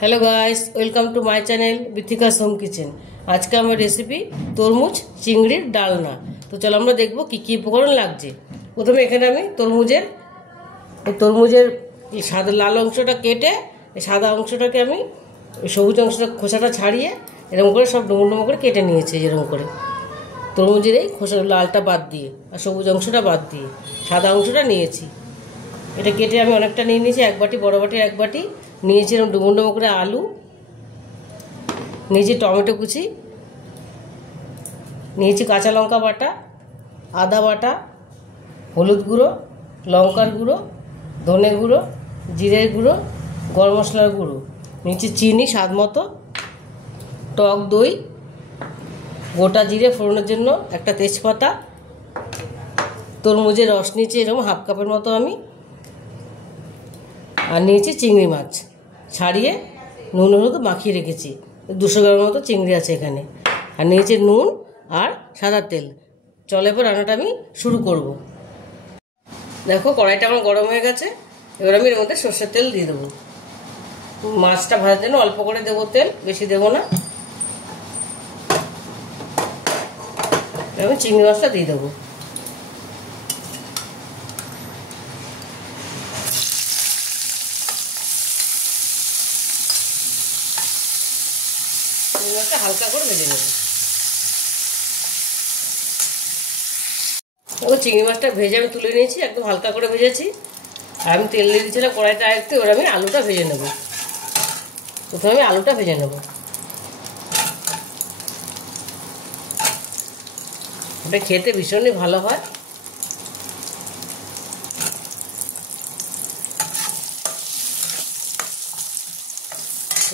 Hello guys, welcome to my channel Bithika's home kitchen. आज का हमारे रेसिपি तरमुज चिंगड़िर डालना। तो चलो আমরা দেখব কি কি উপকরণ লাগছে। প্রথমে এখানে আমি তরমুজের সাদা লাল অংশটা কেটে সাদা অংশটাকে আমি সবুজ অংশটা খোসাটা ছাড়িয়ে এরকম করে সব ডুমো ডুমো করে কেটে নিয়েছি। এরকম করে তরমুজের এই খোসা লালটা বাদ দিয়ে আর সবুজ অংশটা বাদ দিয়ে সাদা অংশটা নিয়েছি। এটা কেটে আমি অনেকটা নিয়ে নিয়েছি, এক বাটি বড় বাটির এক বাটি নিয়েছি। এরকম ডুমো ডুমো করে আলু নিয়েছি, টমেটো কুচি নিয়েছি, কাঁচা লঙ্কা বাটা, আদা বাটা, হলুদ গুঁড়ো, লঙ্কার গুঁড়ো, ধনে গুঁড়ো, জিরের গুঁড়ো, গরম মশলার গুঁড়ো নিয়েছি, চিনি স্বাদ মতো, টক দই, গোটা জিরে ফোড়নের জন্য একটা তেজপাতা, তরমুজের রস নিয়েছি এরকম হাফ কাপের মতো আমি, আর নিয়েছি চিংড়ি মাছ ছাড়িয়ে নুন হলুদ মাখিয়ে রেখেছি। 200 গ্রামের মতো চিংড়ি আছে এখানে। আর নিয়েছি নুন আর সাদা তেল। চলো এবার রান্নাটা আমি শুরু করব। দেখো কড়াইটা আমার গরম হয়ে গেছে। এবার আমি এর মধ্যে সর্ষের তেল দিয়ে দেবো। মাছটা ভাজার জন্য অল্প করে দেবো তেল, বেশি দেবো না। আমি চিংড়ি মাছটা দিয়ে দেবো। চিংড়ি মাছটা হালকা করে ভেজে নেব। চিংড়ি মাছটা ভেজে আমি তুলে নিয়েছি, একদম হালকা করে ভেজেছি। আর আমি তেল দিয়ে দিয়েছিলাম কড়াইটা একটু। এবার আমি আলুটা ভেজে নেব। প্রথমে আমি আলুটা ভেজে নেব। এটা খেতে ভীষণই ভালো হয়।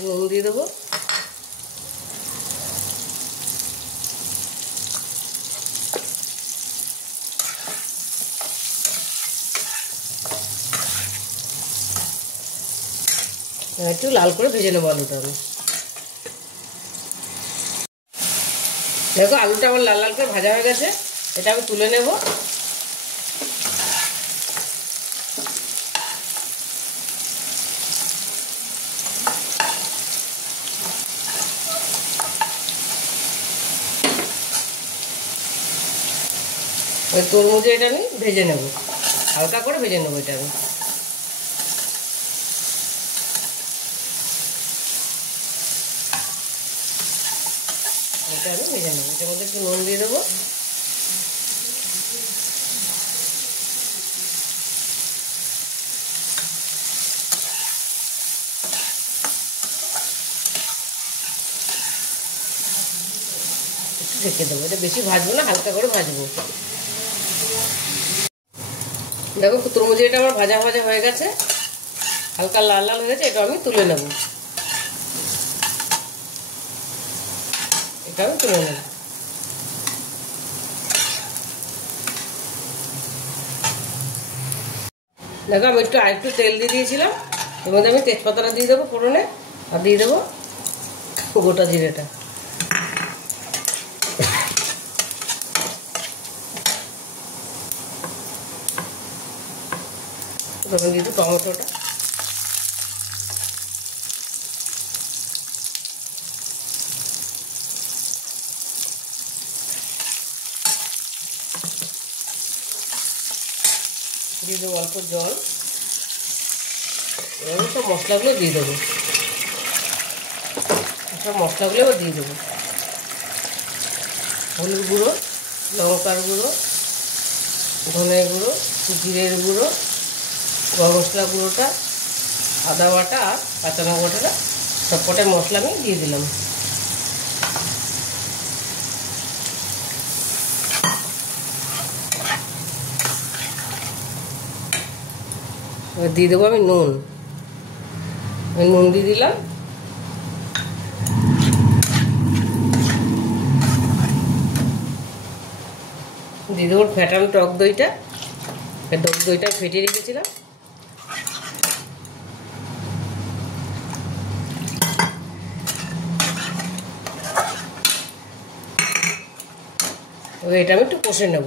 নুন দিয়ে দেবো। একটু লাল করে ভেজে নেবো আলুটা আমি। দেখো আলুটা আমার লাল লাল করে ভাজা হয়ে গেছে। এটা আমি তুলে নেব। ওই তরমুজে এটা আমি ভেজে নেব, হালকা করে ভেজে নেবো এটা আমি। এটা আমি ভেজে নেবো। এটার মধ্যে একটু নুন দিয়ে দেবো। একটু ঢেকে দেবো। এটা বেশি ভাজবো না, হালকা করে ভাজবো। দেখো তরমুজ এটা আমার ভাজা ভাজা হয়ে গেছে, হালকা লাল লাল হয়ে গেছে। এটা আমি তুলে নেব। এটা আমি তুলে নেব। দেখো আমি আরেকটু তেল দিয়ে দিয়েছিলাম। এর মধ্যে আমি তেজপাতাটা দিয়ে দেবো ফোড়নে, আর দিয়ে দেবো গোটা জিরেটা। তখন দিয়ে দেবো টমেটোটা। দিয়ে দেবো অল্প জল। এবার সব মশলাগুলো দিয়ে দেবো। সব মশলাগুলো এবার দিয়ে দেবো। হলুদ গুঁড়ো, লঙ্কার গুঁড়ো, ধনে গুঁড়ো, জিরের গুঁড়ো, গরম মশলা গুঁড়োটা, আদা বাটা আর কাঁচা লঙ্কা বাটাটা সব কটাই মশলা আমি দিয়ে দিলাম। এবার দিয়ে দেবো আমি নুন। নুন দিয়ে দিলাম। দিয়ে দেবো ফ্যাটানো টক দইটা। টক দইটা ফেটিয়ে রেখেছিলাম। এবার এটা আমি একটু কষে নেব।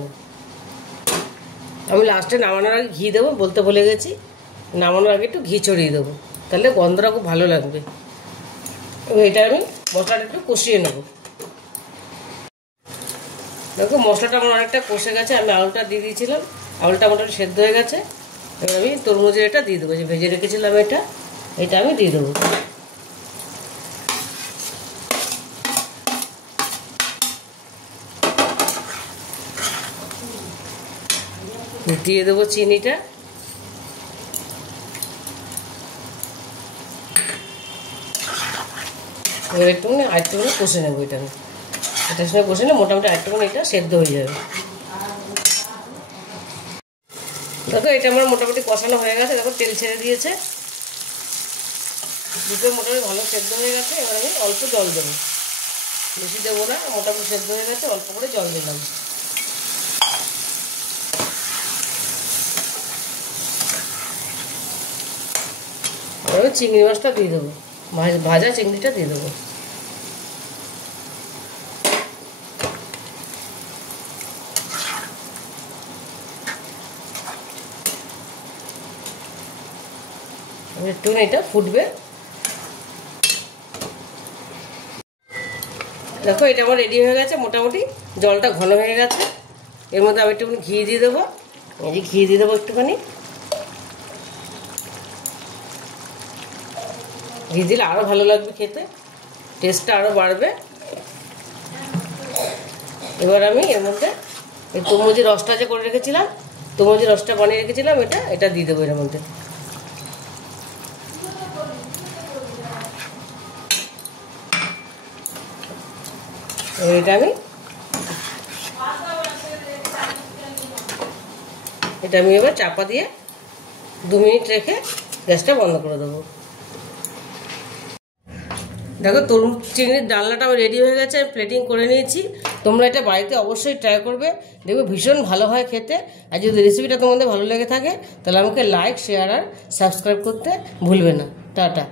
আমি লাস্টে নামানোর আগে ঘি দেবো, বলতে ভুলে গেছি। নামানোর আগে একটু ঘি ছড়িয়ে দেবো, তাহলে গন্ধটা খুব ভালো লাগবে। এবার এটা আমি মশলাটা একটু কষিয়ে নেব। দেখো মশলাটা আমার অনেকটা কষে গেছে, আমি আলুটা দিয়ে দিয়েছিলাম, আলুটা মোটামুটি সেদ্ধ হয়ে গেছে। এবার আমি তরমুজের এটা দিয়ে দেবো, যে ভেজে রেখেছিলাম এটা আমি দিয়ে দেবো। দিয়ে দেবো চিনিটা, এবার একটুখানি আরেকটুখানি কষে নেবো। এটার সঙ্গে কষে নেবো, মোটামুটি আরেকটুখানি এটা সেদ্ধ হয়ে যাবে। দেখো এটা আমার মোটামুটি কষানো হয়ে গেছে, দেখো তেল ছেড়ে দিয়েছে, দুটো মোটামুটি ভালো সেদ্ধ হয়ে গেছে। এবার আমি অল্প জল দেবো, বেশি দেবো না, মোটামুটি সেদ্ধ হয়ে গেছে, অল্প করে জল দিলাম। এবার চিংড়ি মাছটা দিয়ে দেবো, ভাজা চিংড়িটা দিয়ে দেবো। একটু এটা ফুটবে। দেখো এটা আমার রেডি হয়ে গেছে, মোটামুটি জলটা ঘন হয়ে গেছে। এর মধ্যে আমি একটুখানি ঘি দিয়ে দেবো, এই ঘি দিয়ে দেবো একটুখানি। ঘি দিলে আরও ভালো লাগবে খেতে, টেস্টটা আরও বাড়বে। এবার আমি এর মধ্যে এই তরমুজের রসটা যে করে রেখেছিলাম, তরমুজের রসটা বানিয়ে রেখেছিলাম, এটা দিয়ে দেবো এর মধ্যে। এটা আমি এবার চাপা দিয়ে 2 মিনিট রেখে গ্যাসটা বন্ধ করে দেবো। দেখো তরমুজ চিংড়ির ডালনাটা আমার রেডি হয়ে গেছে, আমি প্লেটিং করে নিয়েছি। তোমরা এটা বাড়িতে অবশ্যই ট্রাই করবে, দেখবে ভীষণ ভালো হয় খেতে। আর যদি রেসিপিটা তোমাদের ভালো লেগে থাকে তাহলে আমাকে লাইক, শেয়ার আর সাবস্ক্রাইব করতে ভুলবে না। টাটা।